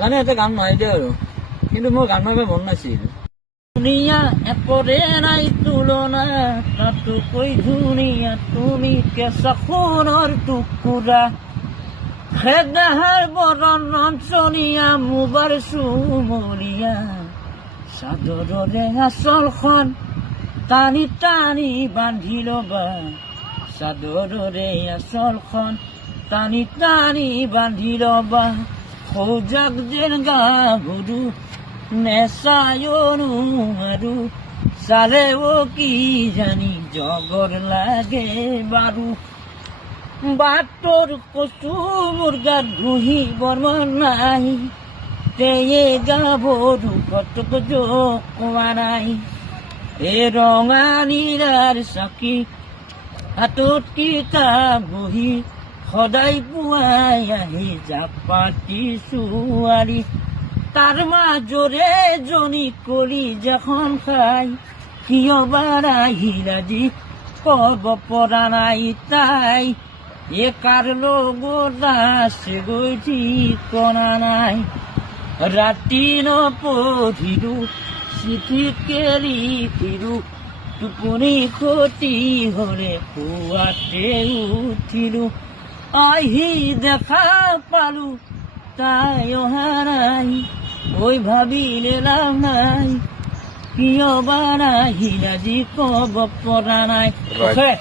মানে এটা গান নহয় দে আৰু কিন্তু মোৰ গান মাৰিব মন নাছিল। ধুনীয়া একৰে নাই তুলনা তাতোকৈ ধুনীয়া তুমি কেঁচা সোণৰ টুকুৰা হেদাহাৰ বৰণ ৰঞ্চনীয়া মুবাৰ চুমলীয়া চাদৰৰে আঁচলখন টানি টানি বান্ধি ল'বা চাদৰৰে আঁচলখন টানি টানি বান্ধি ল'বা সৌজাক যেন গাভৰু নেচায়নো আৰু চালেও কি জানি জগৰ লাগে বাৰু বাটৰ কচু মোৰ গাত ঘঁহিব মন নাই তেয়ে গাভৰু কটক জোকোৱা নাই এই ৰঙা নীৰাৰ চাকি হাতত কিতাপ বহি সদায় পুৱাই আহি জাপ পাতি ছোৱালী তাৰ মাজৰে এজনী কলিজাখন খাই কিয় বাৰ আহিল আজি কব পৰা নাই তাই কাৰ লগত আছে গৈ ঠিকনা নাই ৰাতি নপঢ়িলো চিঠিকে লিখিলো টোপনি ক্ষতি হলে পুৱাতে উঠিলো আহি দেখা পালো তাই অহা নাই ঐ ভাবিলে লাভ নাই কিয় বাৰ আহিল আজি কব পৰা নাই। Okay.